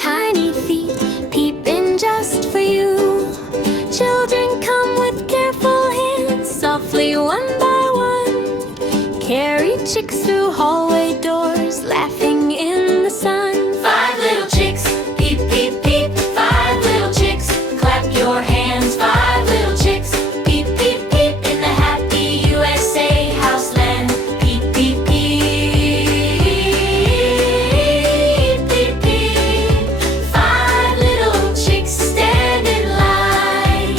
tiny feet, peeping just for you. Children come with careful hands, softly one by one, carry chicks through hallway doors, laughing in the sun. 5 little chicks, peep, peep, peep. 5 little chicks, clap your hands. 5 little chicks, peep, peep, peep. In the happy USA houseland, peep, peep, peep, peep, peep. 5 little chicks stand in line.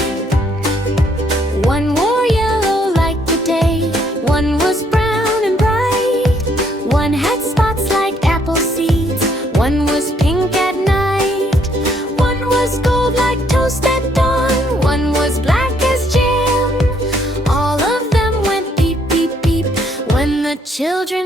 One wore yellow like the day, one was brown and bright, one had spots like apple seeds, one was pink at night, one was gold like toast at dawn, one was black as jam. All of them went beep, beep, beep when the children